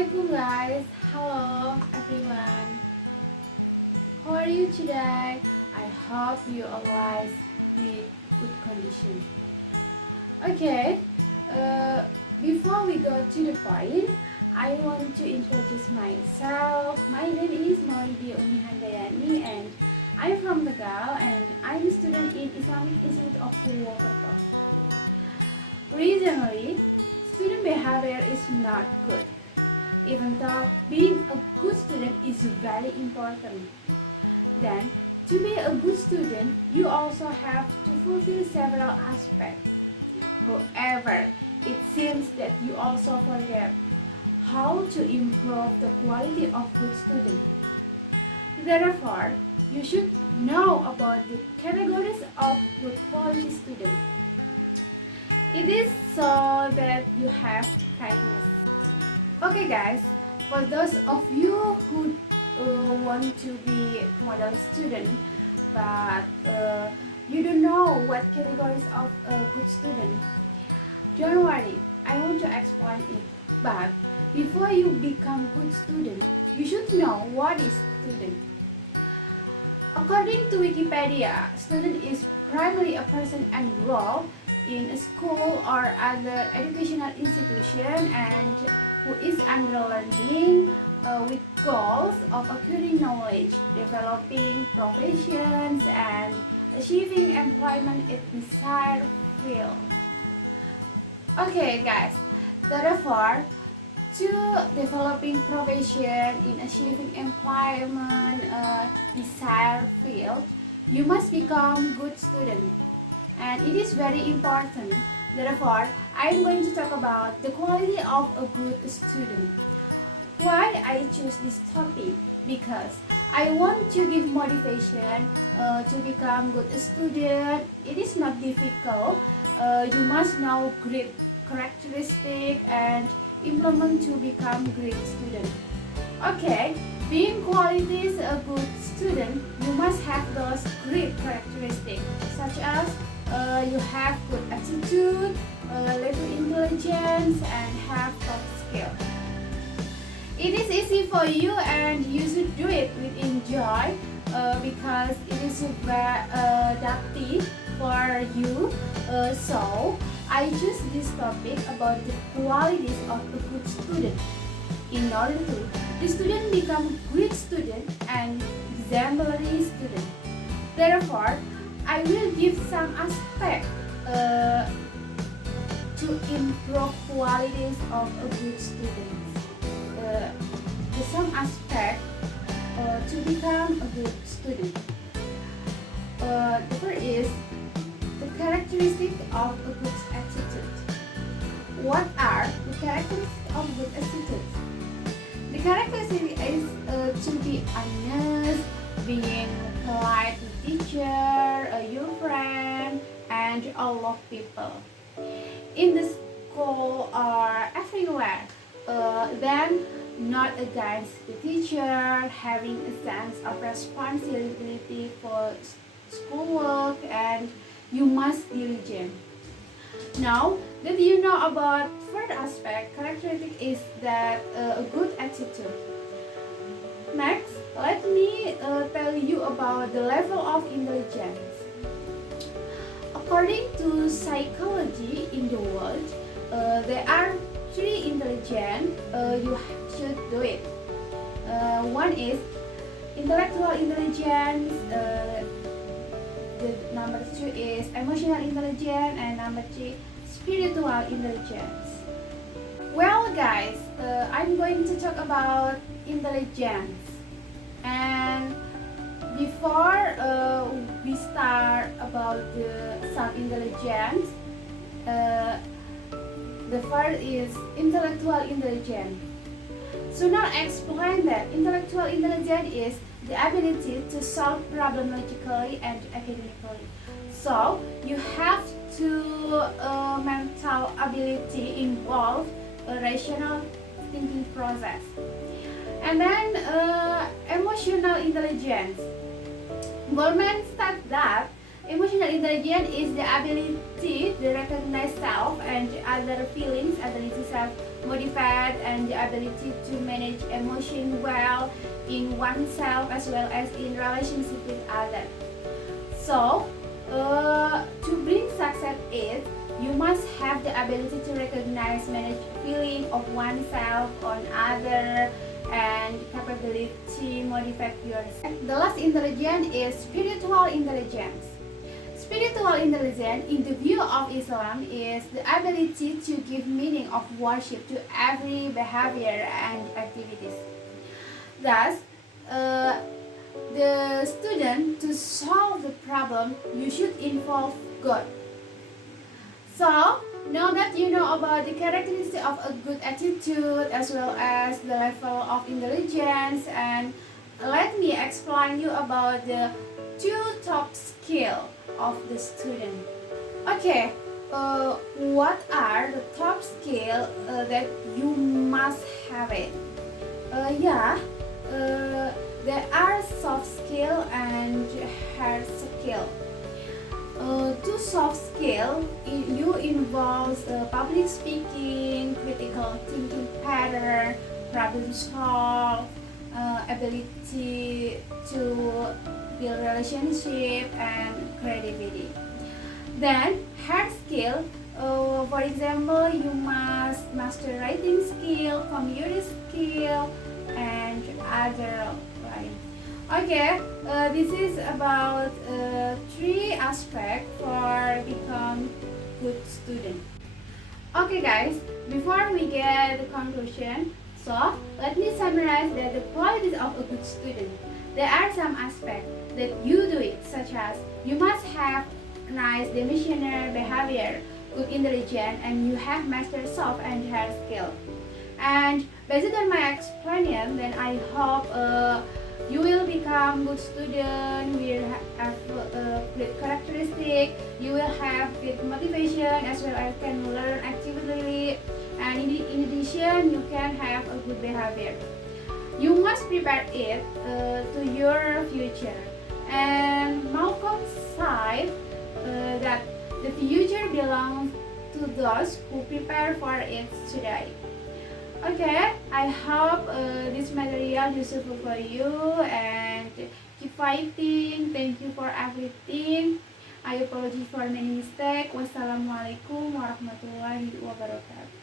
Assalamualaikum guys. Hello everyone. How are you today? I hope you always be good condition. Okay. Before we go to the point, I want to introduce myself. My name is Maulidiya Umi Handayani and I'm from Tugas and I'm a student in Islamic Institute of Purwokerto. Recently, student behavior is not good, even though being a good student is very important. Then, to be a good student, you also have to fulfill several aspects. However, it seems that you also forget how to improve the quality of good student. Therefore, you should know about the categories of good quality student. It is so that you have kindness. Okay guys, for those of you who want to be model student but you don't know what categories of a good student, don't worry, I want to explain it. But before you become good student, you should know what is student. According to Wikipedia, student is primarily a person enrolled in a school or other educational institution and who is under learning with goals of acquiring knowledge, developing professions, and achieving employment in desired field. Okay guys, therefore, to developing profession in achieving employment desired field, you must become good student. And it is very important. Therefore, I am going to talk about the quality of a good student. Why I choose this topic? Because I want to give motivation to become good student. It is not difficult. You must know great characteristic and implement to become great student. Okay, being qualities a good student, you must have those great characteristics such as you have good attitude, little intelligence, and have top skill. It is easy for you and you should do it with enjoy because it is very adaptive for you. So I choose this topic about the qualities of a good student. In order to the student become great student and exemplary student. Therefore, I will give some aspect to improve qualities of a good student. Some aspect to become a good student. The first is the characteristic of a good attitude. What are the characteristics of good attitude? The characteristic is to be honest, being polite to teacher, your friend, and all of people. In the school or everywhere, then not against the teacher, having a sense of responsibility for schoolwork, and you must diligent. Now that you know about third aspect, characteristic is that a good attitude. Next, let me tell you about the level of intelligence. According to psychology in the world, there are three intelligence you should do it. One is intellectual intelligence, the number two is emotional intelligence, and number three spiritual intelligence. Well guys, I'm going to talk about intelligence. And before we start about some intelligence, the first is intellectual intelligence. So now explain that intellectual intelligence is the ability to solve problems logically and academically. So you have to mental ability involve a rational thinking process. And then emotional intelligence. Goldman states that emotional intelligence is the ability ability to recognize self and other feelings, ability self-motivate, and the ability to manage emotion well in oneself as well as in relationship with others. So, to bring success is you must have the ability to recognize, manage feeling of oneself on other, and capability motivate yourself. The last intelligence is spiritual intelligence. Spiritual intelligence in the view of Islam is the ability to give meaning of worship to every behavior and activities. Thus, the student to solve the problem, you should involve God. So, now that you know about the characteristics of a good attitude as well as the level of intelligence, and let me explain you about the two top skills of the student. Okay, what are the top skills that you must have it? Yeah, there are soft skill and hard skill. To soft skill, you involve public speaking, critical thinking pattern, problem solve, ability to build relationship, and creativity. Then hard skill, for example, you must master writing skill, computer skill, and other right. Okay, this is about three aspects for become good student. Okay guys, before we get the conclusion, so let me summarize that the qualities of a good student. There are some aspects that you do it, such as you must have nice demissioner behavior, good intelligence, and you have mastered soft and hard skill. And based on my explanation, then I hope you will become good student, will have great characteristic, you will have great motivation as well as can learn actively, and in addition you can have a good behavior. You must prepare it to your future. And Malcolm said that the future belongs to those who prepare for it today. Okay, I hope this material useful for you, and keep fighting. Thank you for everything. I apologize for many mistakes. Wassalamualaikum warahmatullahi wabarakatuh.